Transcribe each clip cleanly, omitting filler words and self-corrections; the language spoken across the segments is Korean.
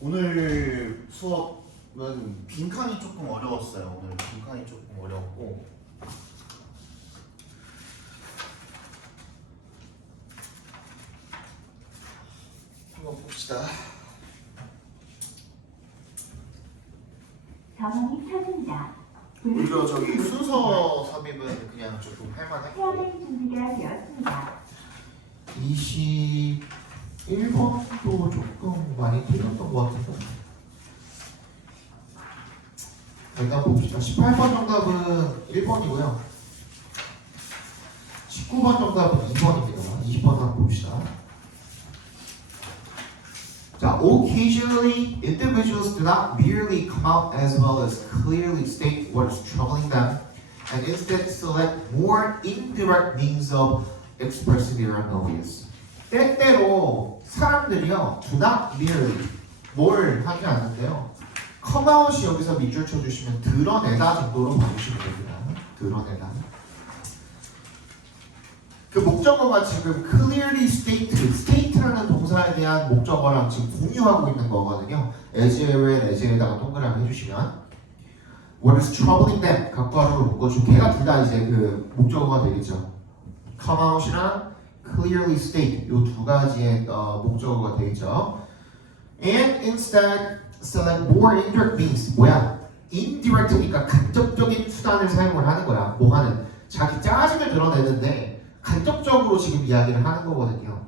오늘 수업은 빈칸이 조금 어려웠어요. 오늘 빈칸이 조금 어려웠고 한번 봅시다. 전원이 켜집니다. 오히려 저기 순서 삽입은 그냥 조금 할만했고 헤어링 준비가 되었습니다. 21번도 조금 많이 틀렸던 것 같아서 일단 봅시다. 18번 정답은 1번이고요 19번 정답은 2번입니다 20번 한번 봅시다. 자, occasionally individuals do not merely come out as well as clearly state what is troubling them and instead select more indirect means of expressing their annoyance. 때때로 사람들이요 do not merely 뭘 하지 않는데요 come out이 여기서 밑줄 쳐주시면 드러내다 정도로 봐주시면 됩니다. 드러내다. 그 목적어가 지금 clearly state라는 동사에 대한 목적어랑 지금 공유하고 있는 거거든요. as에다가 동그라미 해주시면 what is troubling them 각과로 묶어주고 걔가 둘 다 이제 그 목적어가 되겠죠. come out이랑 clearly state 이 두 가지의 목적어가 되겠죠. and instead select more indirect means 뭐야? indirect니까 간접적인 수단을 사용을 하는 거야. 뭐 하는? 자기 짜증을 드러내는데 간접적으로 지금 이야기를 하는 거거든요.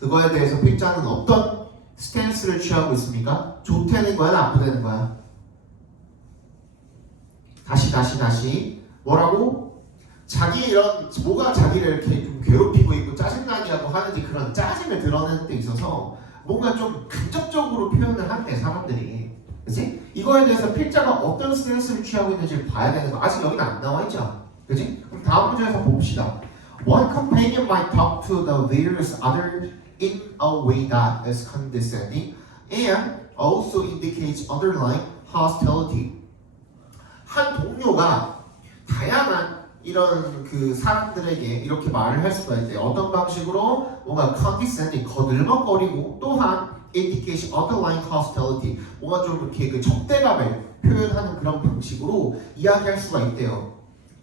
그거에 대해서 필자는 어떤 스탠스를 취하고 있습니까? 좋다는 거야? 나쁘다는 거야? 다시 뭐라고? 자기 이런 뭐가 자기를 이렇게 좀 괴롭히고 있고 짜증나게 하고 하는지 그런 짜증을 드러내는 데 있어서 뭔가 좀 간접적으로 표현을 한대 사람들이. 그치? 이거에 대해서 필자가 어떤 스탠스를 취하고 있는지 봐야 되는 거. 아직 여기는 안 나와 있죠? 그치? 그럼 다음 문제에서 봅시다. One companion might talk to the various others in a way that is condescending and also indicates underlying hostility. 한 동료가 다양한 이런 그 사람들에게 이렇게 말을 할 수가 있대요. 어떤 방식으로? 뭔가 condescending, 거들먹거리고 또한 indicates underlying hostility, 뭔가 좀 이렇게 그 적대감을 표현하는 그런 방식으로 이야기할 수가 있대요.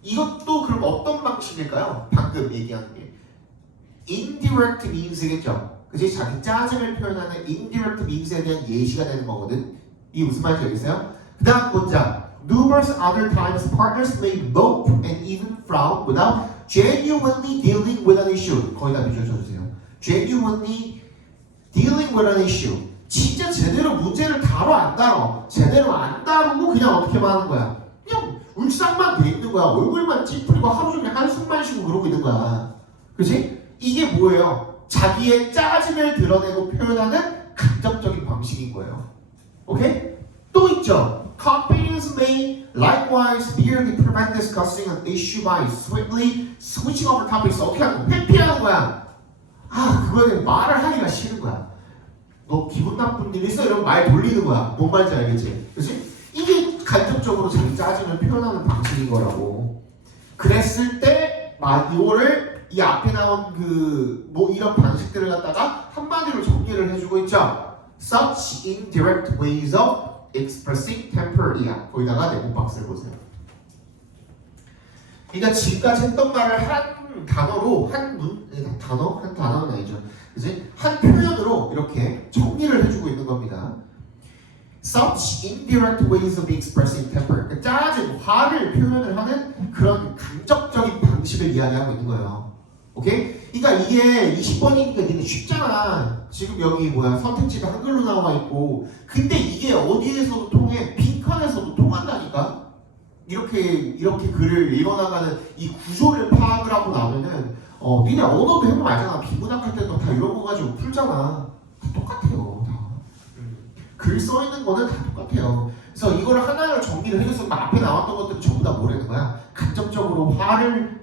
이것도 그럼 어떤 방식일까요? 방금 얘기한 게 indirect means겠죠. 그치? 자기 짜증을 표현하는 indirect means에 대한 예시가 되는 거거든. 이게 무슨 말인지 알겠어요? 그 다음 문장 Numerous other times partners may mope and even frown without genuinely dealing with an issue. 거의 다 비춰주세요. Genuinely dealing with an issue. 진짜 제대로 문제를 안 다뤄. 제대로 안 다루고 그냥 어떻게만 하는 거야. 그냥 울상만 돼 있는 거야. 얼굴만 찌푸리고 하루 종일 한숨만 쉬고 그러고 있는 거야. 그치? 이게 뭐예요? 자기의 짜증을 드러내고 표현하는 간접적인 방식인 거예요. 오케이? 또 있죠. Companies may likewise merely prevent discussing an issue by swiftly switching over topics. 어떻게 하는 거야? 회피하는 거야. 그거에 대해 말을 하기가 싫은 거야. 너 기분 나쁜 일 있어? 이러면 말 돌리는 거야. 뭔 말인지 알겠지? 그치? 이게 간접적으로 자기 짜증을 표현하는 방식인 거라고. 그랬을 때 이거를 이 앞에 나온 그 뭐 이런 방식들을 갖다가 한마디로 정리를 해주고 있죠. Such indirect ways of expressing temper. 거기다가 네모 박스를 보세요. 그러니까 지금까지 했던 말을 한 단어로 한 단어는 아니죠. 그지? 한 표현으로 이렇게 정리를 해주고 있는 겁니다. Such indirect ways of expressing temper. 그러니까 짜증, 화를 표현을 하는 그런 간접적인 방식을 이야기하고 있는 거예요. 오케이? 그러니까 이게 20번이니까 되게 쉽잖아. 지금 여기 선택지가 한글로 나와 있고, 근데 이게 어디에서도 통해? 빈칸에서도 통한다니까. 이렇게 글을 읽어나가는 이 구조를 파악을 하고 나면은 니네 언어도 해보면 알잖아. 비문학할 때도 다 이런 거 가지고 풀잖아. 다 똑같아요. 다. 글 써 있는 거는 다 똑같아요. 그래서 이걸 하나를 정리를 해줘서 앞에 나왔던 것들은 전부 다 뭐라는 거야? 간접적으로 화를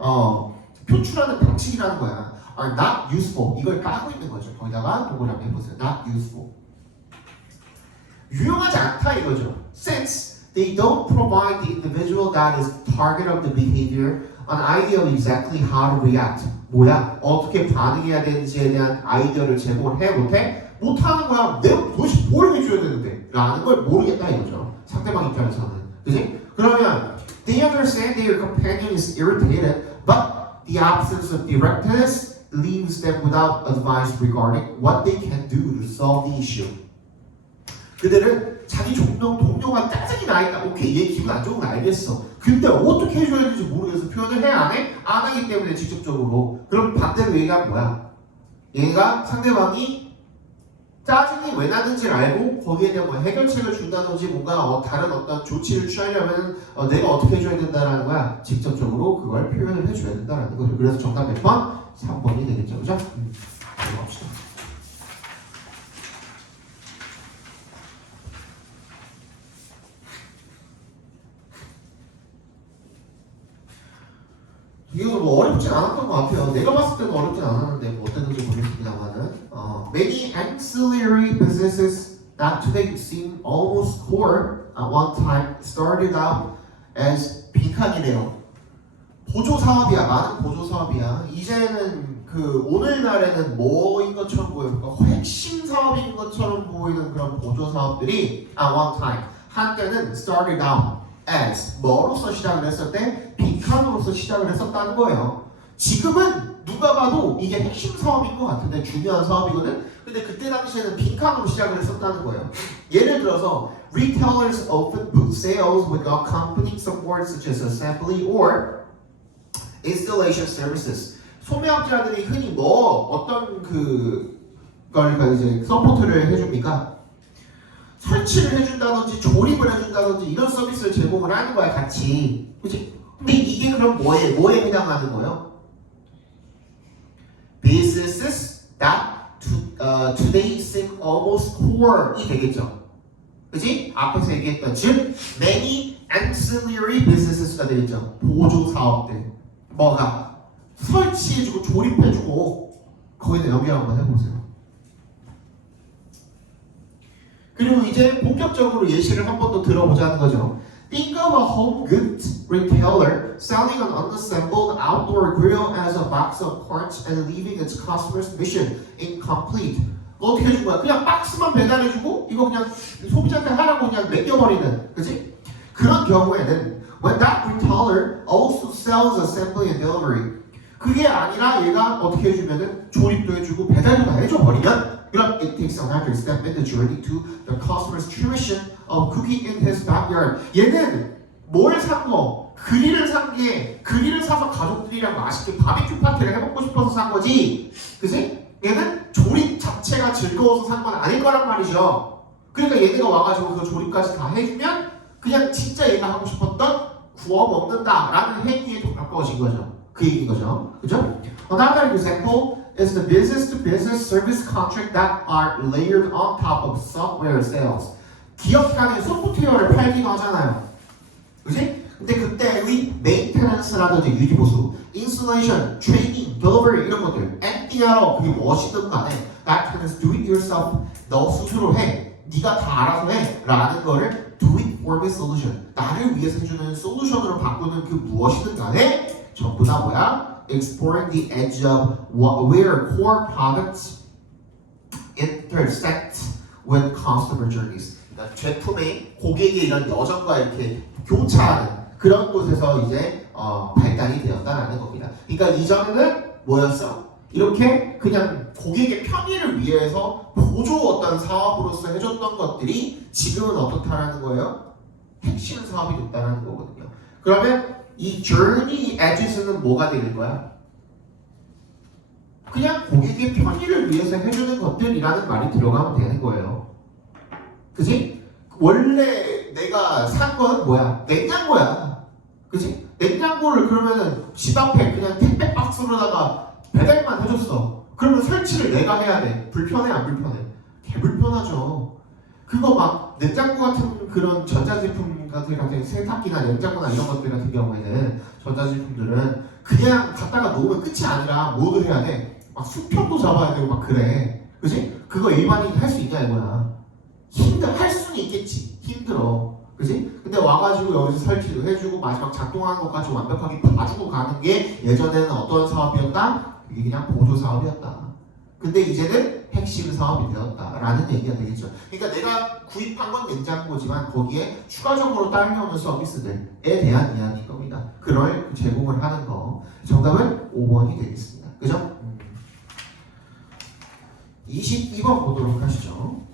표출하는 방식이라는 거야. are not useful. 이걸 까고 있는 거죠. 거기다가 동그라미 해보세요. not useful. 유용하지 않다 이거죠. Since they don't provide the individual that is target of the behavior an idea of exactly how to react. 어떻게 반응해야 되는지에 대한 아이디어를 제공을 해 못해? 못하는 거야. 내가 도대체 뭘 해줘야 되는데? 라는 걸 모르겠다 이거죠. 상대방 입장에서는. 그지? 그러면 they understand their companion is irritated, but the absence of directness leaves them without advice regarding what they can do to solve the issue. 그들은 자기 동료가 짜증이 나 있다. 오케이, 얘 기분 안 좋은 거 알겠어. 근데 어떻게 해줘야 되는지 모르겠어. 표현을 해? 안 해? 안 하기 때문에 직접적으로. 그럼 반대로 얘기하면 뭐야? 얘가 상대방이 짜증이 왜 나는지를 알고 거기에 대한 뭐 해결책을 준다든지 뭔가 다른 어떤 조치를 취하려면 내가 어떻게 해줘야 된다는 거야. 직접적으로 그걸 표현을 해줘야 된다는 거죠. 그래서 정답 몇 번? 3번이 되겠죠. 그죠? 넘어갑시다. 이거 뭐 어렵진 않았던 것 같아요. 내가 봤을 때는 어렵진 않았는데 뭐 어땠는지 모르겠습니다만은 many ancillary businesses that today seem almost core at one time started out as 빈칸이래요. 보조 사업이야. 많은 보조 사업이야. 이제는 그 오늘날에는 뭐인 것처럼 보여요. 그러니까 핵심 사업인 것처럼 보이는 그런 보조 사업들이 at one time 한때는 started out as 뭐로서 시작을 했을 때 빈칸으로서 시작을 했었다는 거예요. 지금은 누가 봐도 이게 핵심 사업인 것 같은데 중요한 사업이거든. 근데 그때 당시에는 빈칸으로 시작을 했었다는 거예요. 예를 들어서 retailers often book sales without company support such as assembly or installation services. 소매업자들이 흔히 뭐 어떤 그걸 이제 서포트를 해줍니까? 설치를 해준다든지 조립을 해준다든지 이런 서비스를 제공을 하는 거야 같이. 그치? 근데 이게 그럼 뭐에 해당하는 거예요? Businesses that today seem almost core이 되겠죠. 그치? 앞에서 얘기했던 즉 many ancillary businesses가 되겠죠. 보조 사업들. 뭐가? 설치해주고 조립해주고 거기다 연결 한번 해보세요. 그리고 이제 본격적으로 예시를 한 번 더 들어보자는 거죠. Think of a home goods retailer selling an unassembled outdoor grill as a box of parts and leaving its customer's mission incomplete. 어떻게 해준 거야? 그냥 박스만 배달해주고 이거 그냥 소비자한테 하라고 그냥 맡겨버리는, 그치? 그런 경우에는 when that retailer also sells assembly and delivery, 그게 아니라 얘가 어떻게 해주면은 조립도 해주고 배달도 다 해줘버리면 그럼 it takes another step in the journey to the customer's tradition of cooking in his backyard. 얘는 뭘 산 거? 그릴을 산 게 그릴을 사서 가족들이랑 맛있게 바비큐 파티를 해먹고 싶어서 산 거지. 그치? 얘는 조립 자체가 즐거워서 산 건 아닐 거란 말이죠. 그러니까 얘네가 와가지고 그 조립까지 다 해주면 그냥 진짜 얘가 하고 싶었던 구워 먹는다라는 행위에 더 가까워진 거죠. 그 얘기인 거죠. 그죠? Another example is the business-to-business service contract that are layered on top of software sales. 기업 간에 소프트웨어를 팔기도 하잖아요. 그치? 근데 그때의 메인테넌스라든지 유지보수, 인스톨레이션, 트레이닝, 딜리버리 이런 것들 엔딩하러 그게 무엇이든 간에 that is do it yourself. 너 스스로 해. 네가 다 알아서 해. 라는 거를 do it for me solution. 나를 위해서 해주는 솔루션으로 바꾸는 그 무엇이든 간에 전부 다 뭐야? Exploring the edge of where core products intersect with customer journeys. 그러니까 제품의 고객의 이런 여정과 이렇게 교차하는 그런 곳에서 이제 발달이 되었다라는 겁니다. 그러니까 이전에는 뭐였어? 이렇게 그냥 고객의 편의를 위해서 보조 어떤 사업으로서 해줬던 것들이 지금은 어떻다라는 거예요? 핵심 사업이 됐다는 거거든요. 그러면 이 journey edges는 뭐가 되는 거야? 그냥 고객의 편의를 위해서 해주는 것들이라는 말이 들어가면 되는 거예요. 그치? 원래 내가 산 건 뭐야? 냉장고야. 그치? 냉장고를 그러면은 집 앞에 그냥 택배 박스로다가 배달만 해줬어. 그러면 설치를 내가 해야 돼. 불편해 안 불편해? 개 불편하죠. 그거 막 냉장고 같은 그런 전자제품 같은 세탁기나 냉장고나 이런 것들 같은 경우에는 전자제품들은 그냥 갖다가 놓으면 끝이 아니라 뭐도 해야 돼. 막 수평도 잡아야 되고 막 그래. 그치? 그거 일반인이 할 수 있냐 이거야. 할 수는 있겠지. 힘들어. 그치? 근데 와가지고 여기서 설치도 해주고 마지막 작동하는 것까지 완벽하게 봐주고 가는 게 예전에는 어떤 사업이었다? 이게 그냥 보조 사업이었다. 근데 이제는 핵심 사업이 되었다라는 얘기가 되겠죠. 그러니까 내가 구입한 건 냉장고지만 거기에 추가적으로 딸려오는 서비스들에 대한 이야기인 겁니다. 그걸 제공을 하는 거. 정답은 5번이 되겠습니다. 그죠? 22번 보도록 하시죠.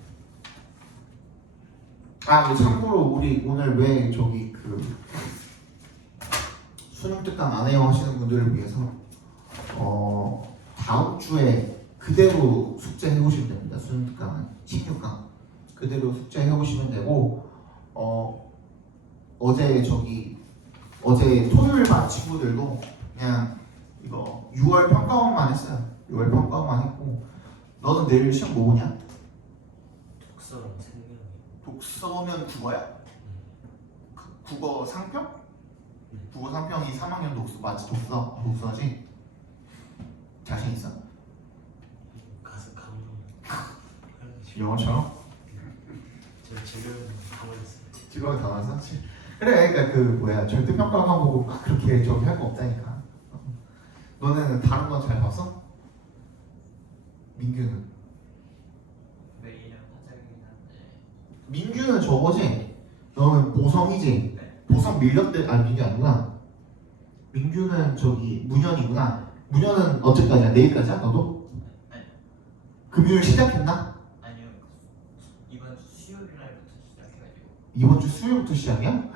아, 참고로 우리 오늘 왜 저기 그 수능 특강 안 해요 하시는 분들을 위해서 다음 주에 그대로 숙제 해오시면 됩니다. 수능 특강은 16강 그대로 숙제 해오시면 되고 어제 토요일 반 친구들도 그냥 이거 6월 평가원만 했어요. 6월 평가원만 했고 너는 내일 시험 뭐 보냐? 독서랑 생명이. 독서면 국어야? 국어 상평? 국어 상평이 3학년 독서 맞지? 독서지? 자신 있어? 가서 감동. 영어처럼? 저 지금 가만히 있어요. 지금 다 왔어? 그래, 그러니까 그 뭐야 절대평가만 보고 막 그렇게 저기 할 거 없다니까. 너는 다른 건 잘 봤어? 민규는? 매일은 화장이긴 한데 민규는 저거지? 너는 보성이지? 네. 보성 밀렸대? 아니 민규 아니구나. 민규는 저기 문현이구나. 문현은 언제까지야? 내일까지야? 너도? 네. 금요일 시작했나? 아니요 이번 주 수요일 날부터 시작해가지고 이번 주 수요일부터 시작이야?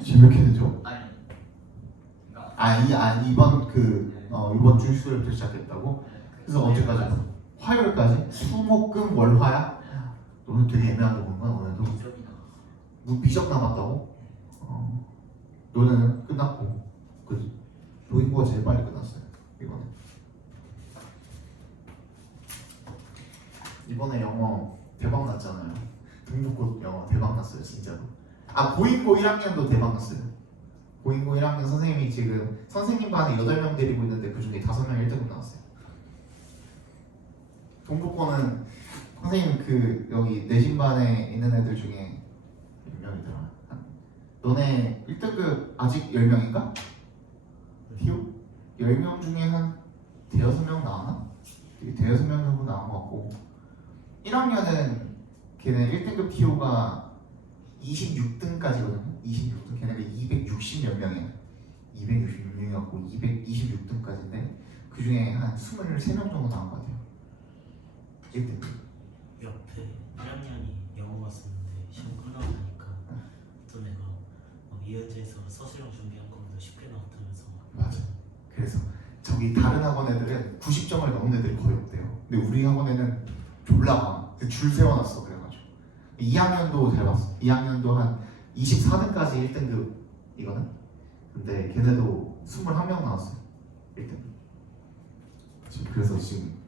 지금 몇 개죠? 아니 그러니까 이번 이번 주 수요일부터 시작했다고? 네, 그래서 언제까지? 화요일까지? 수목금 월화야? 너는 되게 애매한 거 보는구나 오늘도. 미적이나 미적 남았다고? 너는 끝났고 그지? 도인고가 제일 빨리 끝났어요 이번에 영어 대박 났잖아요. 등록고 영어 대박 났어요 진짜로. 고인고 1학년도 대박 났어요. 고인고 1학년 선생님이 지금 선생님 반에 8명 데리고 있는데 그 중에 5명 1등급 나왔어요. 동국고는 선생님 그 여기 내신반에 있는 애들 중에 몇 명이더라? 너네 1등급 아직 10명인가? 티오? 10명 중에 한 대여섯 명 나왔나? 대여섯 명 정도 나온 것 같고 1학년은 걔네 1등급 티오가 26등까지거든요. 26등 걔네가 260 몇 명이야. 266명이었고 226등까지인데 그 중에 한 23명 정도 나온 것 같아요. 1등급. 옆에 1학년이 영어가 썼는데 시험 끝나고 나니까 어떤 애가 이현재에서 서술형 준비한 거보다 쉽게 나왔다면서. 맞아. 그래서 저기 다른 학원 애들은 90점을 넘는 애들이 거의 없대요. 근데 우리 학원에는 졸라 많아. 줄 세워놨어. 그래가지고 2학년도 잘 봤어. 2학년도 한 24등까지 1등급 이거는. 근데 걔네도 21명 나왔어요. 1등급. 그래서 지금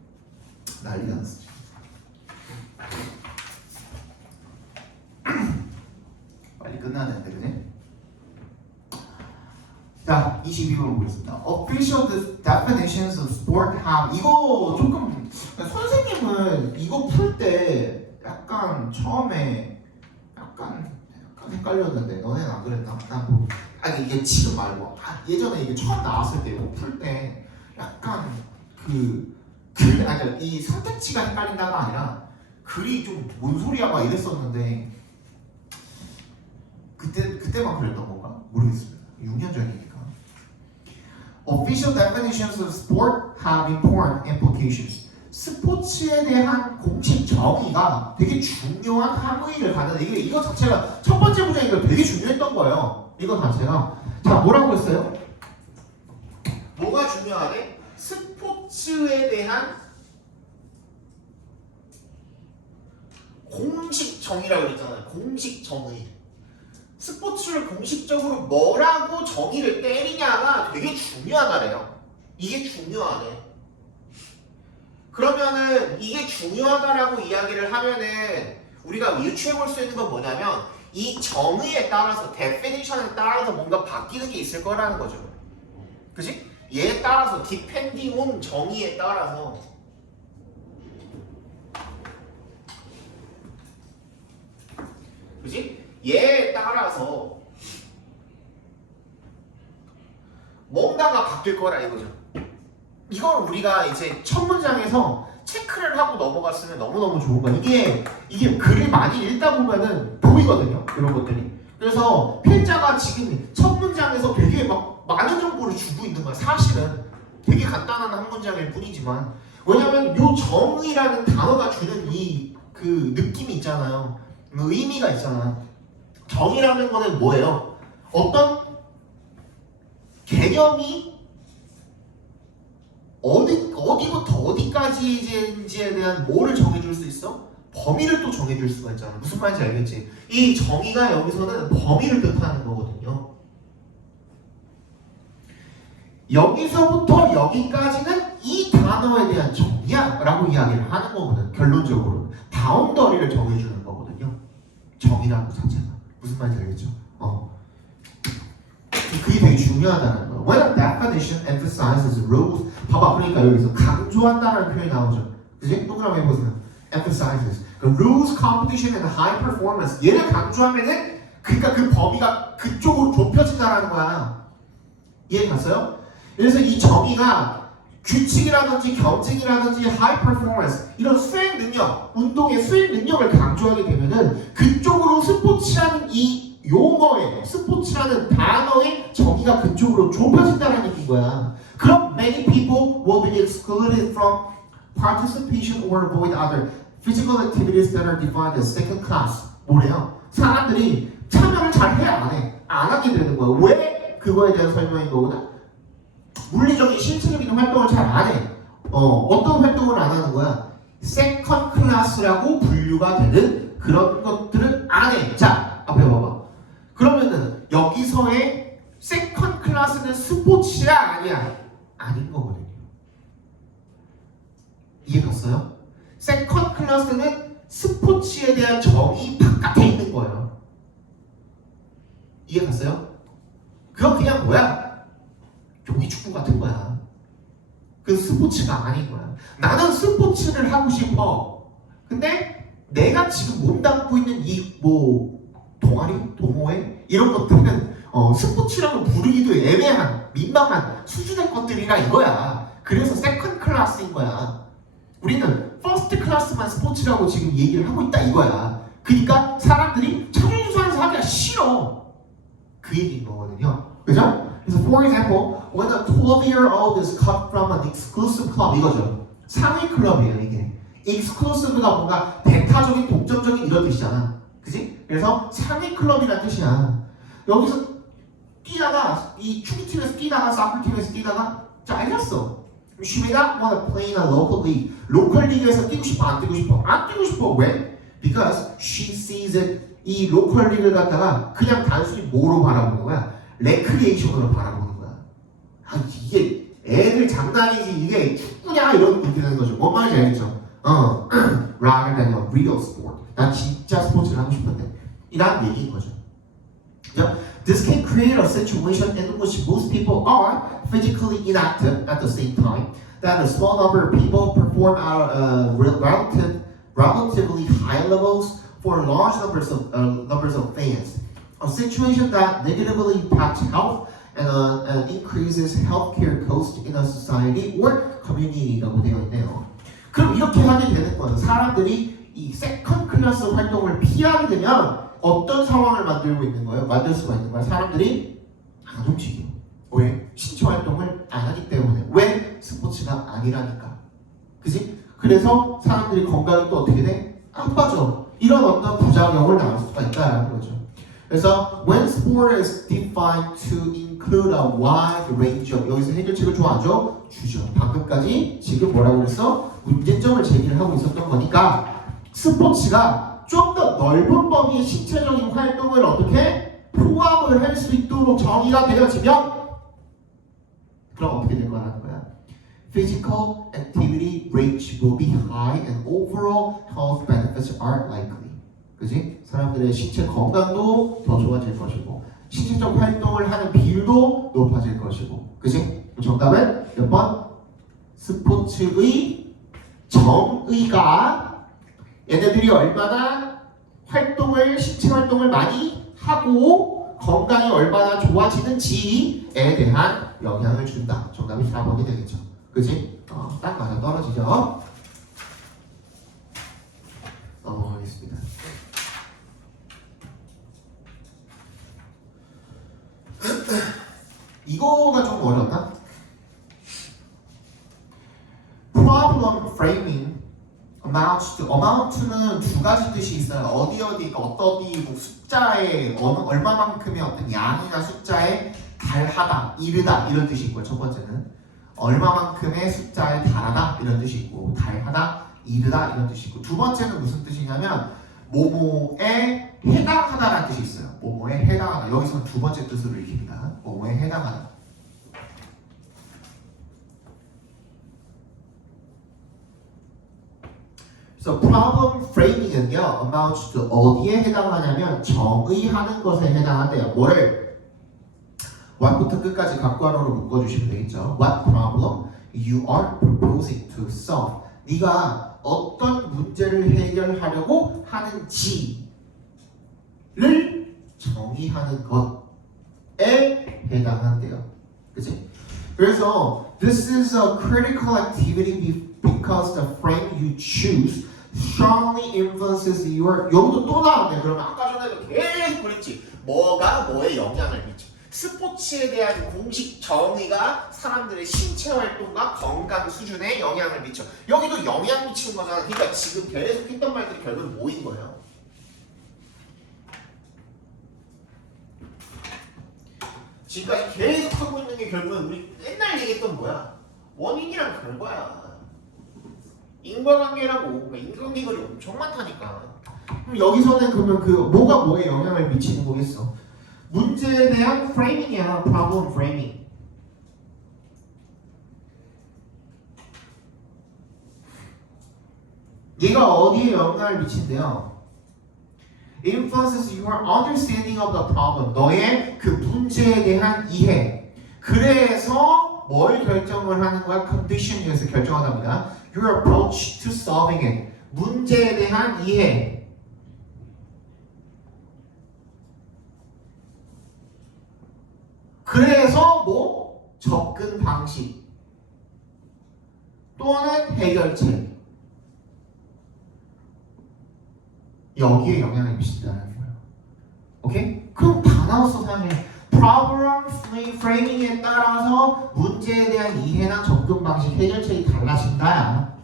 난리가 났어. 지금. 빨리 끝나야 되는데 그지? 자, 22번 보겠습니다. Official definitions of sport have 이거 조금 선생님은 이거 풀 때 약간 처음에 약간 헷갈렸는데 너네는 안 그랬나? 아니 이게 지금 말고 예전에 이게 처음 나왔을 때 이거 풀 때 약간 아니 이 선택지가 헷갈린다가 아니라 글이 좀 뭔 소리야 막 이랬었는데 그때만 그랬던 건가? 모르겠습니다. 6년 전이니까. Official definitions of sport have important implications. 스포츠에 대한 공식 정의가 되게 중요한 함의를 갖는 이거 자체가 첫 번째 문장이니까 되게 중요했던 거예요. 이거 자체가. 자, 뭐라고 했어요? 뭐가 중요하대? 스포츠에 대한 공식 정의라고 그랬잖아요. 공식 정의. 스포츠를 공식적으로 뭐라고 정의를 때리냐가 되게 중요하다래요. 이게 중요하네. 그러면은 이게 중요하다라고 이야기를 하면은 우리가 유추해 볼 수 있는 건 뭐냐면 이 정의에 따라서 definition에 따라서 뭔가 바뀌는 게 있을 거라는 거죠. 그치? 얘에 따라서 depending on 정의에 따라서 그치? 얘에 따라서 뭔가가 바뀔 거라 이거죠. 이걸 우리가 이제 첫 문장에서 체크를 하고 넘어갔으면 너무너무 좋은 거야. 이게 글을 많이 읽다 보면은 보이거든요. 이런 것들이. 그래서 필자가 지금 첫 문장에서 되게 막 많은 정보를 주고 있는 거야. 사실은 되게 간단한 한 문장일 뿐이지만, 왜냐면 요 정의라는 단어가 주는 이 그 느낌이 있잖아요. 의미가 있잖아. 정의라는 거는 뭐예요? 어떤 개념이 어디부터 어디까지인지에 대한 뭐를 정해줄 수 있어? 범위를 또 정해줄 수가 있잖아. 무슨 말인지 알겠지? 이 정의가 여기서는 범위를 뜻하는 거거든요. 여기서부터 여기까지는 이 단어에 대한 정의야 라고 이야기를 하는 거거든. 결론적으로 바운더리를 정해주는 거거든요. 정의라는 것 자체가. 무슨 말인지 알겠죠? 그게 되게 중요하다는 거예요. When a definition emphasizes rules, 봐봐, 그러니까 여기서 강조한다는 표현이 나오죠. 그지? 동그라미 해보세요. emphasizes. rules, competition, and high performance. 얘를 강조하면은 그러니까 그 범위가 그쪽으로 좁혀진다는 거야. 이해 갔어요? 그래서 이 정의가 규칙이라든지 경쟁이라든지 high performance 이런 수행 능력, 운동의 수행 능력을 강조하게 되면은 그쪽으로 스포츠라는 이 용어의 스포츠라는 단어의 정의가 그쪽으로 좁혀진다는 얘기인 거야. 그럼 many people will be excluded from participation or avoid other physical activities that are defined as second class. 뭐래요? 사람들이 참여를 잘 해, 안 해? 안 하게 되는 거야. 왜? 그거에 대한 설명인 거구나. 물리적인 신체적인 활동을 잘 안 해. 어떤 활동을 안 하는 거야? 세컨 클래스라고 분류가 되는 그런 것들은 안 해. 자, 앞에 봐봐. 그러면은 여기서의 세컨 클래스는 스포츠야, 아니야? 아닌 거거든요. 이해 갔어요? 세컨 클래스는 스포츠에 대한 정의 바깥에 있는 거예요. 이해 갔어요? 그건 그냥 뭐야? 종이 축구 같은 거야. 그 스포츠가 아닌 거야. 나는 스포츠를 하고 싶어. 근데 내가 지금 몸담고 있는 이 동아리, 동호회 이런 것들은 스포츠라고 부르기도 애매한, 민망한 수준의 것들이라 이거야. 그래서 세컨드 클래스인 거야. 우리는 퍼스트 클래스만 스포츠라고 지금 얘기를 하고 있다 이거야. 그러니까 사람들이 자유주사에서 하기가 싫어. 그 얘기인 거거든요. 그죠? 그래서 for example, when a 12-year-old is cut from an exclusive club 이거죠. 상위 클럽이에요 이게. exclusive가 뭔가 배타적인, 독점적인 이런 뜻이잖아. 그지? 그래서 상위 클럽이라는 뜻이야. 여기서 뛰다가 이 축구팀에서 뛰다가 사커팀에서 뛰다가 잘렸어. She may not want to play in a local league. 로컬 리그에서 뛰고 싶어, 안 뛰고 싶어? 안 뛰고 싶어. 왜? Because she sees it. 이 로컬 리그를 갖다가 그냥 단순히 뭐로 바라보는 거야? 레크리에이션으로 바라보는 거야. 이게 애들 장난이지 이게 축구냐 이런 느낌이 드는 거죠. 뭔 말인지 알겠죠? rather than a real sport. 난 진짜 스포츠를 하고 싶은데 이런 얘기인 거죠. This can create a situation in which most people are physically inactive at the same time. That a small number of people perform at relatively high levels for large numbers of fans. A situation that negatively impacts health and increases healthcare costs in a society or community라고 되어 있네요. 그럼 이렇게 하게 되는 거예요. 사람들이 이 세컨드 클래스 활동을 피하게 되면 어떤 상황을 만들고 있는 거예요? 만들 수가 있는 거예요. 사람들이 안 움직여. 왜? 신체 활동을 안 하기 때문에. 왜? 스포츠가 아니라니까. 그지? 그래서 사람들이 건강이 또 어떻게 돼? 안 빠져. 이런 어떤 부작용을 낳을 수가 있다는 거죠. 그래서 when sport is defined to include a wide range of 여기서 해결책을 좋아하죠? 주죠. 방금까지 지금 뭐라고 그랬어? 문제점을 제기를 하고 있었던 거니까 스포츠가 좀 더 넓은 범위의 신체적인 활동을 어떻게 포함을 할 수 있도록 정의가 되어지면 그럼 어떻게 될 거라는 거야? Physical activity rates will be high and overall health benefits are likely. 그지? 사람들의 신체 건강도 더 좋아질 것이고 신체적 활동을 하는 비율도 높아질 것이고 그지? 정답은 몇 번? 스포츠의 정의가 얘네들이 얼마나 신체 활동을 많이 하고 건강이 얼마나 좋아지는지에 대한 영향을 준다. 정답이 4번이 되겠죠. 그지? 딱 맞아 떨어지죠. 넘어가겠습니다. 이거가 좀 어렵나? Problem framing amounts to amount는 두 가지 뜻이 있어요. 어디 어떤 뭐 숫자의 얼마만큼의 어떤 양이나 숫자에 달하다, 이르다 이런 뜻이 있고요. 첫 번째는 얼마만큼의 숫자에 달하다 이런 뜻이 있고 달하다, 이르다 이런 뜻이 있고 두 번째는 무슨 뜻이냐면 뭐뭐에 해당하다라는 뜻이 있어요. 뭐뭐에 해당하다. 여기서는 두 번째 뜻으로 읽힙니다. 뭐뭐에 해당하다. 그래서 problem framing은요, amounts to 어디에 해당하냐면 정의하는 것에 해당한대요. 뭐를? what부터 끝까지 각괄호로 묶어주시면 되겠죠. What problem you are proposing to solve? 네가 어떤 문제를 해결하려고 하는지를 정의하는 것에 해당한대요. 그치? 그래서 this is a critical activity because the frame you choose strongly influences your 여기도 또 나왔네. 그러면 아까 전에도 계속 그랬지. 뭐가 뭐에 영향을 미쳐. 스포츠에 대한 공식 정의가 사람들의 신체 활동과 건강 수준에 영향을 미쳐. 여기도 영향 미치는 거잖아. 그러니까 지금 계속 했던 말들이 결국 뭐인 거예요? 지금까지 계속 하고 있는 게 결국은 우리 옛날 얘기했던 뭐야? 원인이랑 결과야. 인과관계라고. 그러니까 인과관계가 엄청 많다니까. 그럼 여기서는 그러면 그 뭐가 뭐에 영향을 미치는 거겠어? 문제에 대한 프레이밍이야. problem framing. 얘가 어디에 영향을 미친대요? influences your understanding of the problem. 너의 그 문제에 대한 이해. 그래서 뭘 결정을 하는 거야? condition에서 결정하답니다. Your approach to solving it. 문제에 대한 이해. 그래서 뭐? 접근 방식 또는 해결책 여기에 영향을 미친다는 거예요. 오케이? 그럼 다 나왔어 사실. Problem framing에 따라서 문제에 대한 이해나 접근 방식, 해결책이 달라진다.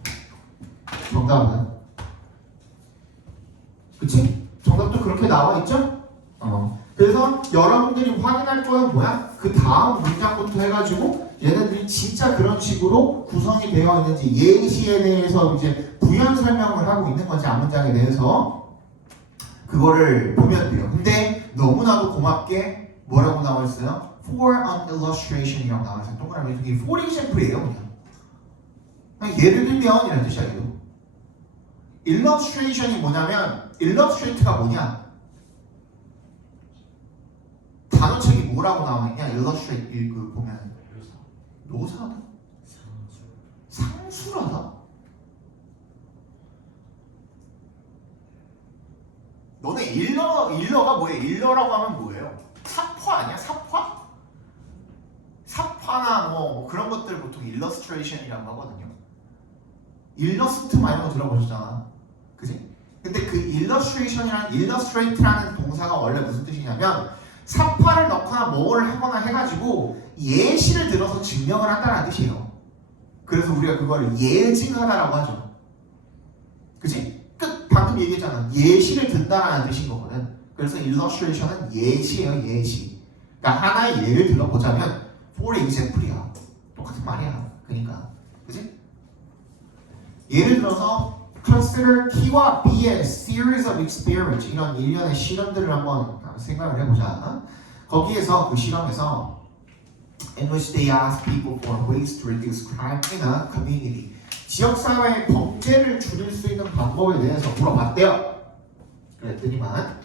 정답은 그치? 정답도 그렇게 나와 있죠? 그래서 여러분들이 확인할 거는 뭐야? 그 다음 문장부터 해가지고 얘네들이 진짜 그런 식으로 구성이 되어 있는지 예시에 대해서 이제 부연 설명을 하고 있는 건지 앞문장에 대해서 그거를 보면 돼요. 근데 너무나도 고맙게 뭐라고 나와 있어요? For an illustration이라고 나와 있어요. 동그라미 이게 for example이에요. 그냥 예를 들면 이런 뜻이야. 이거. illustration이 뭐냐면 illustrate가 뭐냐? 단어책이 뭐라고 나와 있냐? illustrate 그 보면 묘사하다? 상술하다? 너네 일러가 뭐예요? 일러라고 하면 뭐예요? 사파 아니야? 사파? 사파나 뭐 그런 것들 보통 일러스트레이션이라고 하거든요. 일러스트 이런 거 들어보셨잖아. 그지? 근데 그 일러스트레이션이랑 일러스트레이트라는 동사가 원래 무슨 뜻이냐면 사파를 넣거나 뭐를 하거나 해가지고 예시를 들어서 증명을 한다는 뜻이에요. 그래서 우리가 그걸 예증하다라고 하죠. 그치? 방금 얘기했잖아. 예시를 든다라는 뜻인 거거든. 그래서 illustration은 예시예요. 예시. 그러니까 하나의 예를 들어보자면 for example이야. 똑같은 말이야. 그러니까 그치? 예를 들어서 consider T와 B의 series of experiments 이런 일련의 실험들을 한번 생각을 해보자. 거기에서 그 실험에서 in which they asked people for ways to reduce crime in a community 지역사회의 범죄를 줄일 수 있는 방법에 대해서 물어봤대요. 그랬더니만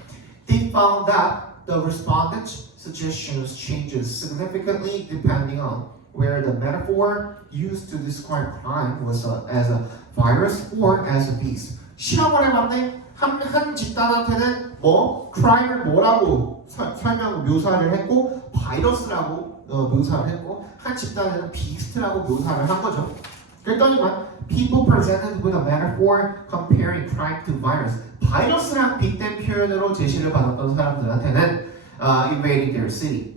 they found that the respondents' suggestions changes significantly depending on where the metaphor used to describe crime was as a virus or as a beast. 실험을 해봤네. 한 집단한테는 뭐 crime을 뭐라고 설명 묘사를 했고 바이러스라고 묘사를 했고 한 집단에는 비스트라고 묘사를 한 거죠. 그랬더니만 people presented with a metaphor comparing crime to virus. 바이러스랑 빗댄 표현으로 제시를 받았던 사람들한테는 invading their city.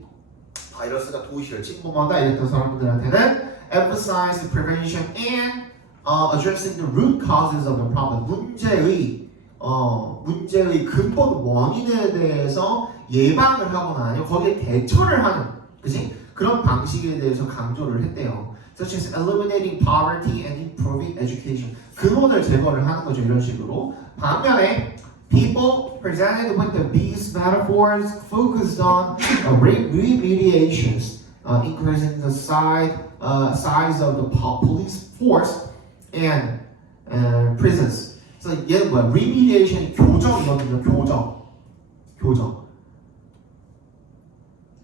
바이러스가 도시를 침범한다 이랬던 사람들한테는 emphasize prevention and addressing the root causes of the problem. 문제의 근본 원인에 대해서 예방을 하거나 아니면 거기에 대처를 하는, 그지? 그런 방식에 대해서 강조를 했대요. Such as eliminating poverty and improving education. 근원을 제거를 하는 거죠, 이런 식으로. 반면에 people presented with the these metaphors focused on remediations, increasing the size of the police force and prisons. 그래서 얘는 뭐야? remediation이 교정이거든요. 교정.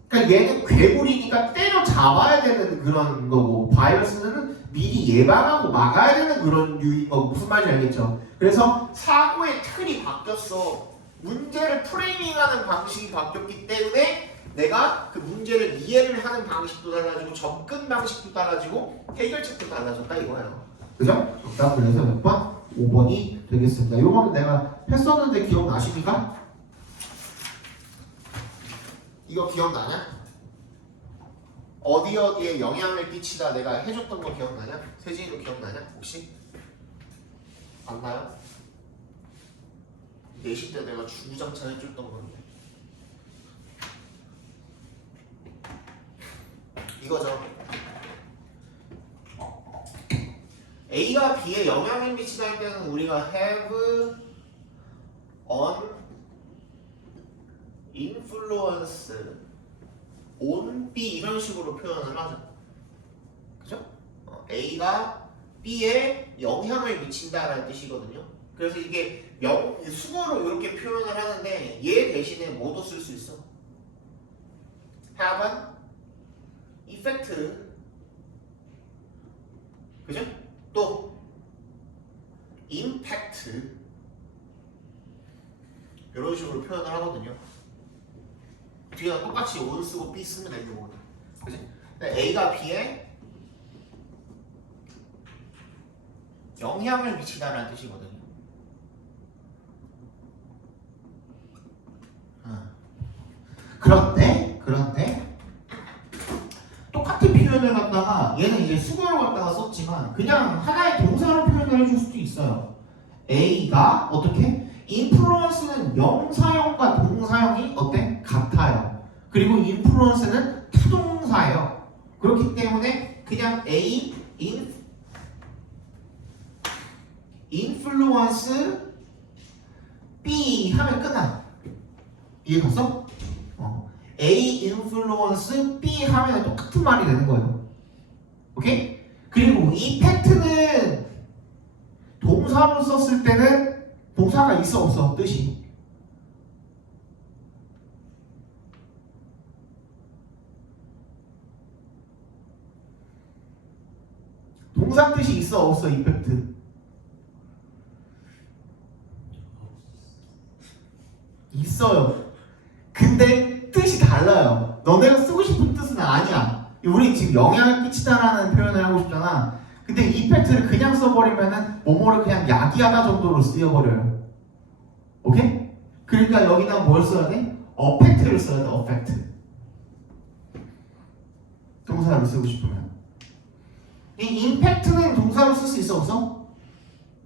그러니까 얘는 괴물이니까 때려 잡아야 되는 그런 거고, 바이러스는 미리 예방하고 막아야 되는 그런 류인 거. 무슨 말인지 알겠죠? 그래서 사고의 틀이 바뀌었어. 문제를 프레이밍하는 방식이 바뀌었기 때문에 내가 그 문제를 이해를 하는 방식도 달라지고 접근 방식도 달라지고 해결책도 달라졌다 이거예요. 그죠? 정답 그래서 몇 번? 5번이 되겠습니다. 요거는 내가 했었는데 기억나십니까? 이거 기억나냐? 어디에 영향을 끼치다 내가 해줬던 거 기억나냐? 세진이도 기억나냐? 혹시? 안 나요? 내신 때 내가 주구장창 해줬던 건데 이거죠. A가 B에 영향을 미치다 할 때는 우리가 have on influence on B 이런 식으로 표현을 하죠. 그죠? A가 B에 영향을 미친다라는 뜻이거든요. 그래서 이게 수거로 이렇게 표현을 하는데 얘 대신에 뭐도 쓸 수 있어. have an effect. 그죠? 또 impact 이런 식으로 표현을 하거든요. 뒤에다 똑같이 on 쓰고 B 쓰면 되는 거거든. 그치? 근데 A가 B에 영향을 미치다라는 뜻이거든요. 그런데 똑같은 표현을 갖다가 얘는 이제 수거를 갖다가 썼지만 그냥 하나의 동사로 표현을 해줄 수도 있어요. A가 어떻게? influence는 명사형과 동사형이 어때? 같아요. 그리고 influence는 타동사예요. 그렇기 때문에 그냥 A influence B 하면 끝나. 이해 갔어? A influence B 하면 똑같은 말이 되는 거예요. 오케이? 그리고 effect는 동사로 썼을 때는 동사가 있어 없어 뜻이? 동사 뜻이 있어 없어 effect? 있어요. 근데 뜻이 달라요. 너네가 쓰고 싶은 뜻은 아니야. 우리 지금 영향을 끼치다라는 표현을 하고 싶잖아. 근데 이펙트를 그냥 써버리면은 뭐뭐를 그냥 야기하다 정도로 쓰여버려요. 오케이? 그러니까 여기다 뭘 써야 돼? 어펙트를 써야 돼. 어펙트. 동사를 쓰고 싶으면. 이 임팩트는 동사로 쓸 수 있어 없어?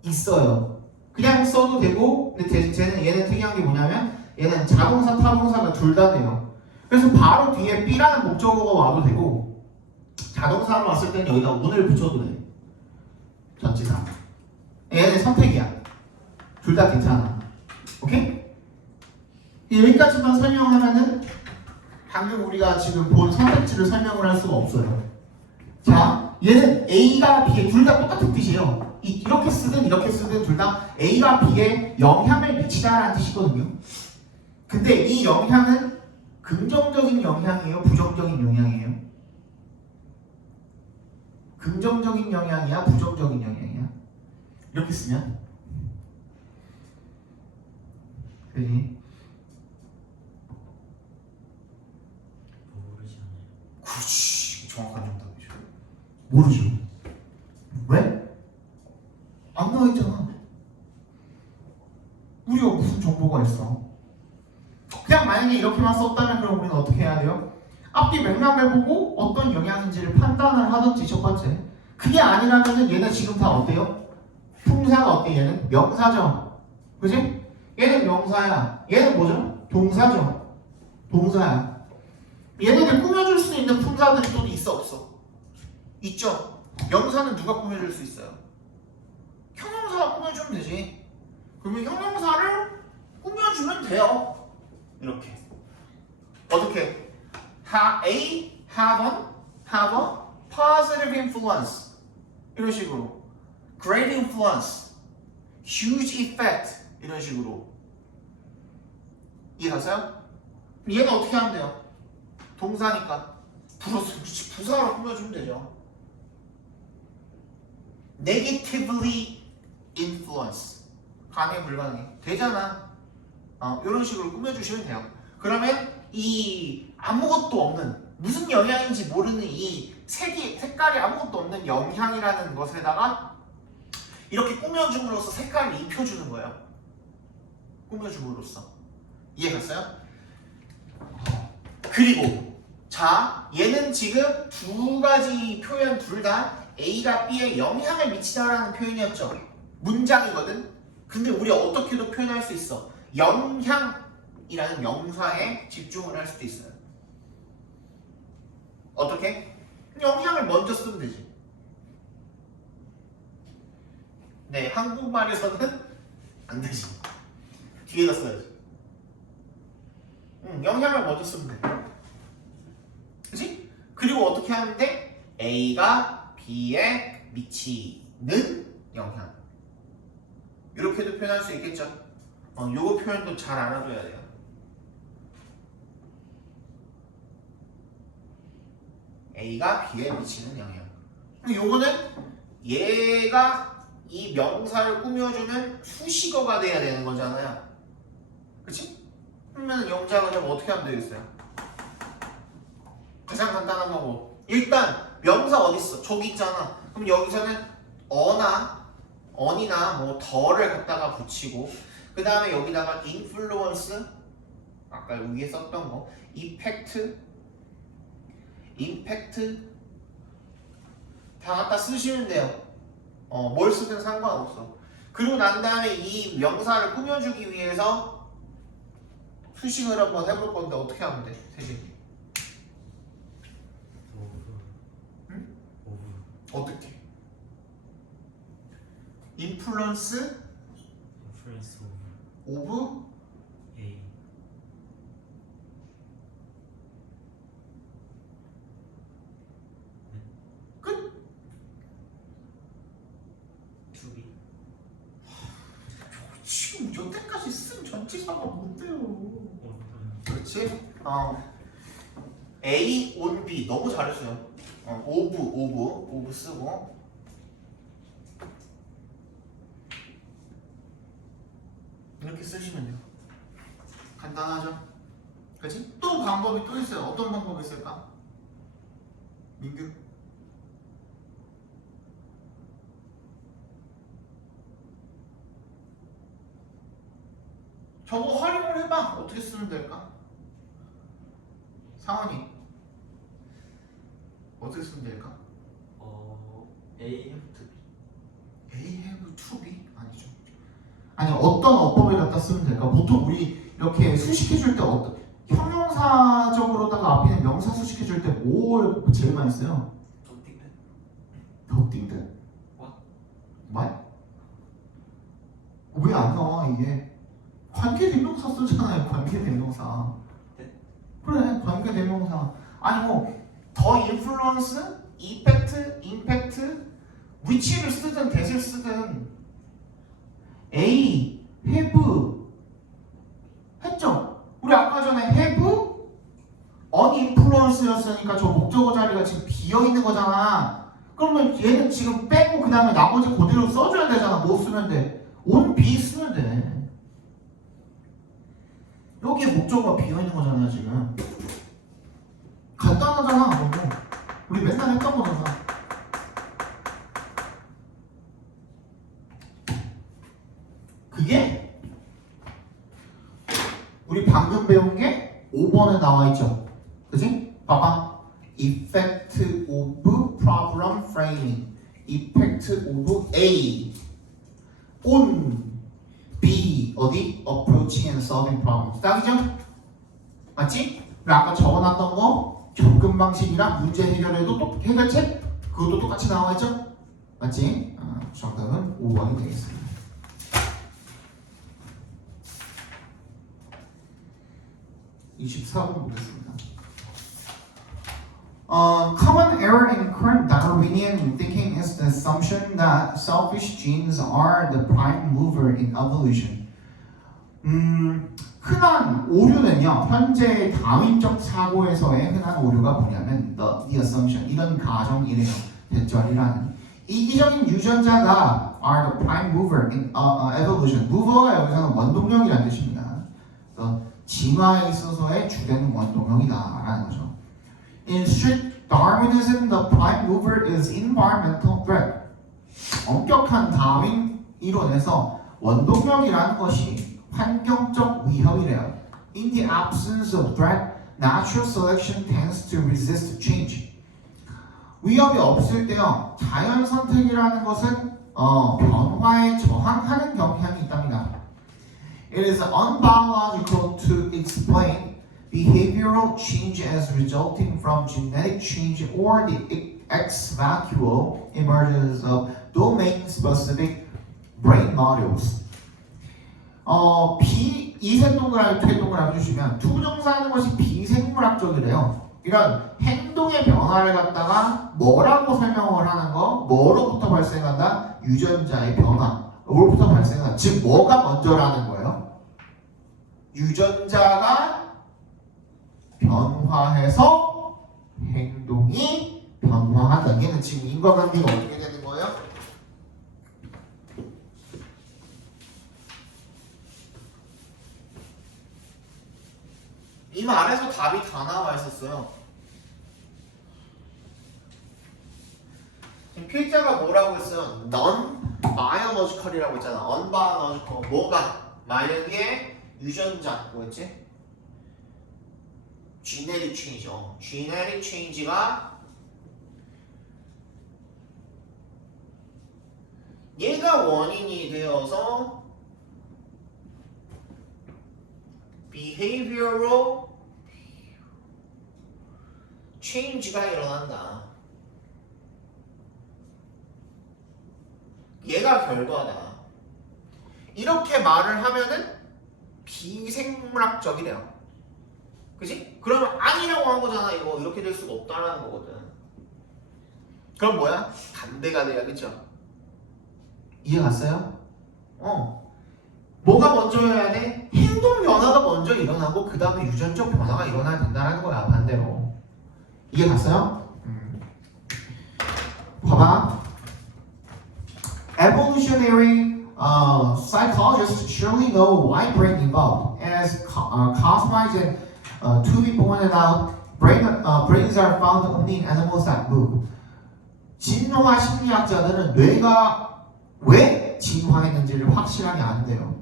있어요. 그냥 써도 되고, 근데 얘는 특이한 게 뭐냐면 얘는 자동사, 타동사가 둘 다 돼요. 그래서 바로 뒤에 B라는 목적어가 와도 되고 자동사로 왔을 때는 여기다 on을 붙여도 돼. 전치사. 얘는 선택이야. 둘 다 괜찮아. 오케이? 여기까지만 설명하면은 방금 우리가 지금 본 선택지를 설명을 할 수가 없어요. 자, 얘는 A가 B에 둘 다 똑같은 뜻이에요. 이렇게 쓰든 둘 다 A가 B에 영향을 미치다라는 뜻이거든요. 근데 이 영향은 긍정적인 영향이에요? 부정적인 영향이에요? 긍정적인 영향이야? 부정적인 영향이야? 이렇게 쓰면? 그지? 모르지 않아요. 그렇지. 정확한 정답이죠. 모르죠. 왜? 안 나와 있잖아. 우리가 무슨 정보가 있어? 그냥 만약에 이렇게만 썼다면 그럼 우리는 어떻게 해야 돼요? 앞뒤 맥락을 보고 어떤 영향인지를 판단을 하든지 첫 번째. 그게 아니라면은 얘는 지금 다 어때요? 품사가 어때? 얘는 명사죠. 그지? 얘는 명사야. 얘는 뭐죠? 동사죠. 동사야. 얘네들 꾸며줄 수 있는 품사들이 또 있어 없어? 있죠. 명사는 누가 꾸며줄 수 있어요? 형용사가 꾸며주면 되지. 그러면 형용사를 꾸며주면 돼요. 이렇게. 어떻게? A have a positive influence. 이런 식으로. Great influence. Huge effect. 이런 식으로. 이해가세요? 얘는 어떻게 하면 돼요? 동사니까. 부사로 꾸며주면 되죠. Negatively influence. 가능해 불가능해? 되잖아. 이런 식으로 꾸며주시면 돼요. 그러면 이 아무것도 없는 무슨 영향인지 모르는 이 색깔이 아무것도 없는 영향이라는 것에다가 이렇게 꾸며줌으로써 색깔을 입혀주는 거예요. 꾸며줌으로써. 이해갔어요? 그리고 자 얘는 지금 두 가지 표현 둘 다 A가 B에 영향을 미치다라는 표현이었죠. 문장이거든. 근데 우리 어떻게도 표현할 수 있어. 영향이라는 명사에 집중을 할 수도 있어요. 어떻게? 영향을 먼저 쓰면 되지. 네, 한국말에서는 안 되지. 뒤에다 써야지. 영향을 먼저 쓰면 돼. 그치? 그리고 어떻게 하는데? A가 B에 미치는 영향. 이렇게도 표현할 수 있겠죠? 요거 표현도 잘 알아둬야 돼요. A가 B에 미치는 영향. 요거는 얘가 이 명사를 꾸며주는 수식어가 돼야 되는 거잖아요. 그치? 그러면 영작은 좀 어떻게 하면 되겠어요? 가장 간단한 거고 일단 명사 어딨어? 저기 있잖아. 그럼 여기서는 on이나 뭐 더를 갖다가 붙이고 그 다음에 여기다가 influence 아까 위에 썼던 거 impact 다 갖다 쓰시면 돼요. 뭘 쓰든 상관없어. 그리고 난 다음에 이 명사를 꾸며주기 위해서 수식을 한번 해볼 건데 어떻게 하면 돼? 세진이. 어떻게? influence of A 끝? to be 지금 여태까지 쓴 전치사가 뭔데요? 그렇지? A on B 너무 잘했어요. of 쓰고 이렇게 쓰시면 돼요. 간단하죠? 그렇지? 또 방법이 또 있어요. 어떤 방법이 있을까? 민규? 저거 활용을 해봐. 어떻게 쓰면 될까? 상원이 어떻게 쓰면 될까? A have to be. A have to be? 아니죠. 아니 어떤 어법을 갖다 쓰면 될까? 보통 우리 이렇게 수식해줄 때 어떤 형용사적으로다가 앞에 있는 명사 수식해줄 때 뭘 제일 많이 써요? Something that. 더띵들 What? 말? 왜 안 나와 이게? 관계대명사 쓰잖아요. 관계대명사. 네? 그래 관계대명사. 아니 뭐 더 인플루언스, 이펙트, 임팩트, 위치를 쓰든 that을 쓰든 A, have 했죠? 우리 아까 전에 have uninfluence였으니까 저 목적어 자리가 지금 비어있는 거잖아. 그러면 얘는 지금 빼고 그 다음에 나머지 그대로 써줘야 되잖아. 뭐 쓰면 돼? on be 쓰면 돼. 여기에 목적어가 비어있는 거잖아요 지금. 간단하잖아. 너무. 우리 맨날 했던 거잖아. 그게 우리 방금 배운 게 5번에 나와 있죠. 그지? 봐봐. Effect of problem framing. Effect of A on B 어디? Approaching and solving problems. 딱이죠? 맞지? 우리 아까 적어놨던 거 접근 방식이랑 문제 해결에도 또 해결책 그것도 똑같이 나와 있죠? 맞지? 정답은 5번이 되겠습니다. (24번) 보겠습니다. Common error in current Darwinian thinking is the assumption that selfish genes are the prime mover in evolution. 흔한 오류는요, 현재 다윈적 사고에서의 흔한 오류가 뭐냐면 the assumption, 이런 가정이래요. 대절이라는 이기적인 유전자가 are the prime mover in evolution. mover가 여기서는 원동력이라는 뜻입니다. 진화에 있어서의 주된 원동력이다라는 거죠. In strict Darwinism, the prime mover is environmental threat. 엄격한 다윈 이론에서 원동력이라는 것이 환경적 위협이래요. In the absence of threat, natural selection tends to resist change. 위협이 없을 때요, 자연 선택이라는 것은 변화에 저항하는 경향이 있답니다. It is unbiological to explain behavioral change as resulting from genetic change or the ex vacuo emergence of domain-specific brain modules. 이세 동그라미, 두개 동그라미 주시면 투부정사하는 것이 비생물학적이래요. 이런 행동의 변화를 갖다가 뭐라고 설명을 하는 거, 뭐로부터 발생한다? 유전자의 변화. 뭐로부터 발생한다? 즉 뭐가 먼저라는 거예요? 유전자가 변화해서 행동이 변화하다. 얘는 지금 인과관계가 어떻게 되는 거예요? 이 말에서 답이 다 나와 있었어요. 지금 필자가 뭐라고 했어요? non-biological이라고 했잖아. unbiological. 뭐가? 만약에 유전자 뭐였지? genetic change. genetic change가 얘가 원인이 되어서 behavioral change가 일어난다. 얘가 결과다. 이렇게 말을 하면은 비생물학적이래요. 그지? 그러면 아니라고 한 거잖아. 이거 이렇게 될 수가 없다라는 거거든. 그럼 뭐야? 반대가 돼야. 그쵸? 이해 갔어요? 뭐가 먼저여야 돼? 행동 변화가 먼저 일어나고 그 다음에 유전적 변화가 일어나야 된다는 거야. 반대로. 이해 갔어요? 봐봐. Evolutionary psychologists surely know why brain evolved. As Cosmic and Tooby pointed out, brains are found only in animals that move. 진화 심리학자들은 뇌가 왜 진화했는지를 확실하게 안돼요.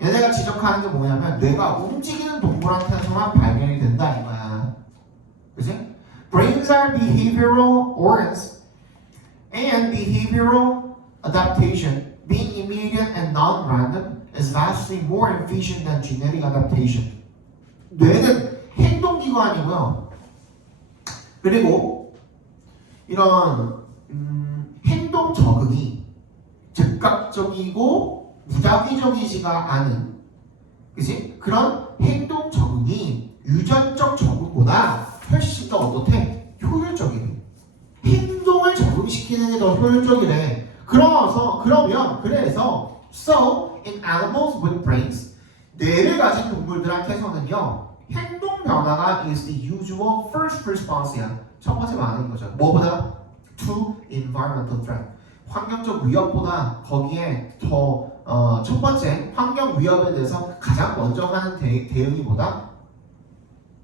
얘네가 지적하는 게 뭐냐면 뇌가 움직이는 동물한테서만 발견이 된다 이거야. 그치? Brains are behavioral organs and behavioral adaptation, being immediate and non-random, is vastly more efficient than genetic adaptation. 뇌는 행동기관이고요. 그리고 이런 행동 적응이 즉각적이고 무작위적이지가 않은, 그치? 그런 행동 적응이 유전적 적응보다 훨씬 더 어떻대? 효율적이래. 행동을 적응시키는 게 더 효율적이래. 그래서 so in animals with brains, 뇌를 가진 동물들한테서는요, 행동 변화가 is the usual first response야. 첫 번째 반응인 거죠. 뭐보다? To environmental threat. 환경적 위협보다 거기에 더 첫 번째 환경 위협에 대해서 가장 먼저 하는 대응이 뭐다?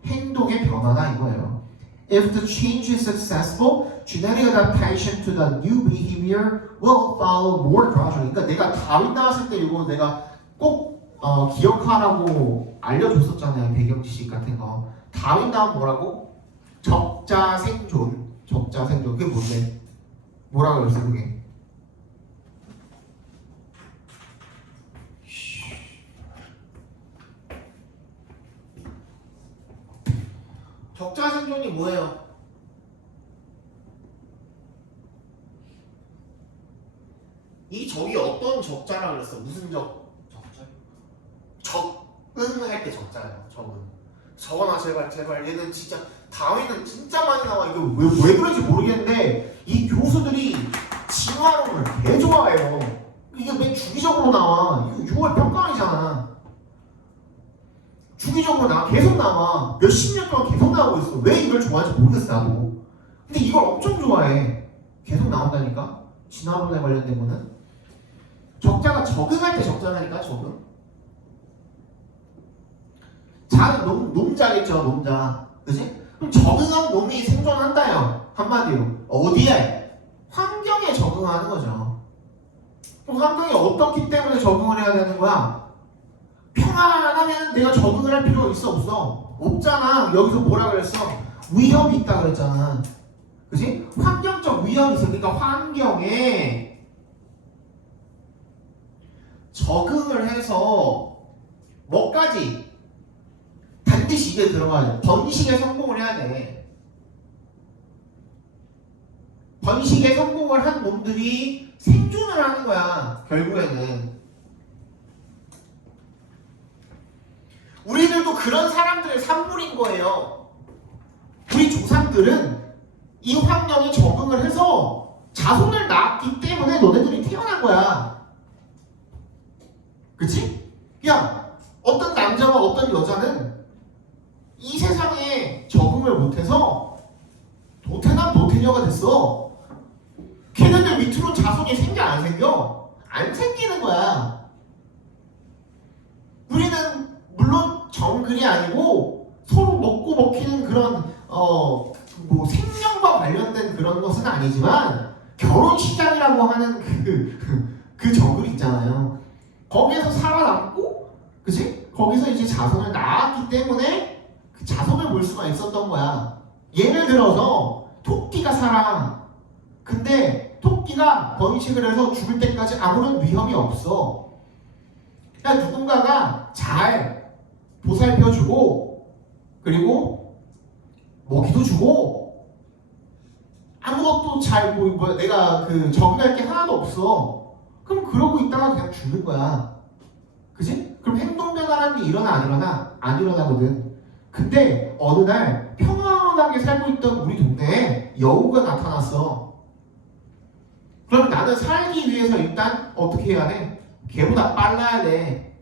행동의 변화다 이거예요. If the change is successful, genetic adaptation to the new behavior will follow more gradually. 그러니까 내가 다윈 나왔을 때 이거 내가 꼭 기억하라고 알려줬었잖아요. 배경 지식 같은 거. 다윈 나오면 뭐라고? 적자 생존. 적자 생존. 그게 뭔데? 뭐라고 그랬어 그게? 적자 생존이 뭐예요? 이 적이 어떤 적자라 그랬어? 무슨 적? 적응할 때 적자예요. 적어놔 제발. 얘는 진짜 다윈은 진짜 많이 나와. 이거 왜 그런지 모르겠는데 이 교수들이 진화론을 개 좋아해요. 이게 왜 주기적으로 나와? 이거 6월 평가원이잖아. 주기적으로 계속 나와. 몇십 년 동안 계속 나오고 있어. 왜 이걸 좋아하는지 모르겠어 나도. 근데 이걸 엄청 좋아해. 계속 나온다니까. 진화론에 관련된 거는 적자가 적응할 때 적자라니까. 적응. 놈자겠죠. 놈자. 그지? 그럼 적응한 놈이 생존한다요. 한마디로 어디에? 환경에 적응하는 거죠. 그럼 환경이 어떻기 때문에 적응을 해야 되는 거야? 평안하면 내가 적응을 할 필요가 있어 없어? 없잖아. 여기서 뭐라 그랬어? 위협이 있다 그랬잖아. 그지? 환경적 위협이 있어. 그러니까 환경에 적응을 해서 뭐까지? 반드시 이게 들어가야 돼. 번식에 성공을 해야 돼. 번식에 성공을 한 놈들이 생존을 하는 거야. 결국에는 우리들도 그런 사람들의 산물인 거예요. 우리 조상들은 이 환경에 적응을 해서 자손을 낳았기 때문에 너네들이 태어난 거야. 그치? 야, 어떤 남자와 어떤 여자는 이 세상에 적응을 못해서 도태남 도태녀가 됐어. 걔네들 밑으로 자손이 생겨 안 생겨? 안 생기는 거야. 우리는 물론 정글이 아니고 서로 먹고 먹히는 그런 뭐 생명과 관련된 그런 것은 아니지만 결혼 시장이라고 하는 그 정글이 있잖아요. 거기에서 살아남고, 그치? 거기서 이제 자손을 낳았기 때문에 그 자손을 볼 수가 있었던 거야. 예를 들어서 토끼가 살아. 근데 토끼가 번식을 해서 죽을 때까지 아무런 위험이 없어. 그러니까 누군가가 잘 보살펴주고 그리고 먹이도 주고 아무것도 잘 내가 적응할 게 하나도 없어. 그럼 그러고 있다가 그냥 죽는 거야. 그지? 그럼 행동 변화라는 게 일어나 안 일어나? 안 일어나거든. 근데 어느 날 평안하게 살고 있던 우리 동네에 여우가 나타났어. 그럼 나는 살기 위해서 일단 어떻게 해야 돼? 걔보다 빨라야 돼.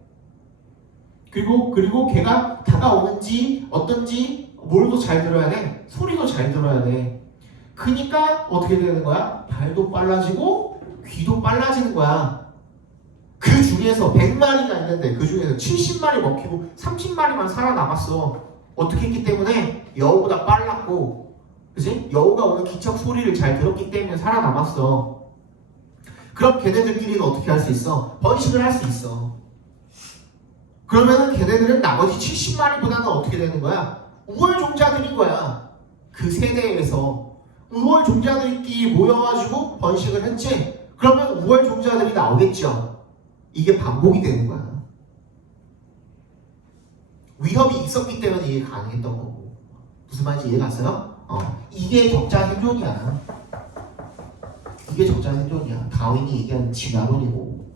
그리고 걔가 다가오는지 어떤지 뭘도 잘 들어야 돼. 소리도 잘 들어야 돼. 그니까 어떻게 되는 거야? 발도 빨라지고 귀도 빨라지는 거야. 그 중에서 100마리가 있는데 그 중에서 70마리 먹히고 30마리만 살아남았어. 어떻게 했기 때문에? 여우보다 빨랐고, 그치? 여우가 오는 기척 소리를 잘 들었기 때문에 살아남았어. 그럼 걔네들끼리는 어떻게 할 수 있어? 번식을 할 수 있어. 그러면은 걔네들은 나머지 70마리보다는 어떻게 되는 거야? 우월종자들인 거야. 그 세대에서 우월종자들끼리 모여가지고 번식을 했지. 그러면 우월종자들이 나오겠죠. 이게 반복이 되는 거야. 위협이 있었기 때문에 이게 가능했던 거고. 무슨 말인지 이해 갔어요? 이게 적자 생존이야. 이게 적자 생존이야. 다윈이 얘기한 진화론이고.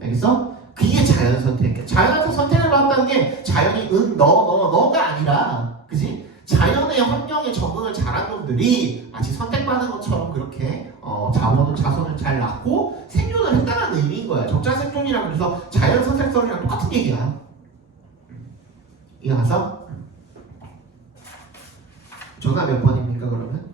알겠어? 그게 자연 선택. 자연에서 선택을 받았다는 게 자연이 너가 아니라, 그지? 자연의 환경에 적응을 잘한 놈들이 마치 선택받은 것처럼 그렇게 자손을 잘 낳고 생존을 했다는 의미인 거야. 적자 생존이랑 그래서 자연 선택설이랑 똑같은 얘기야. 이해 가서? 전화 몇 번입니까 그러면?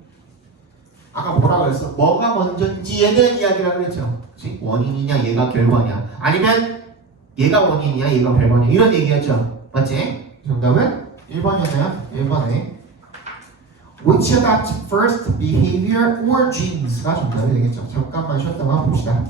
아까 뭐라고 했어? 뭐가 먼저인지에 대한 이야기라고 그랬죠. 그치? 원인이냐 얘가 결과냐 아니면 얘가 원인이냐 얘가 결과냐 이런 얘기였죠. 맞지? 정답은 1번이었나요? 1번에 which adopt first behavior or genes가 정답이 되겠죠. 잠깐만 쉬었다가 봅시다.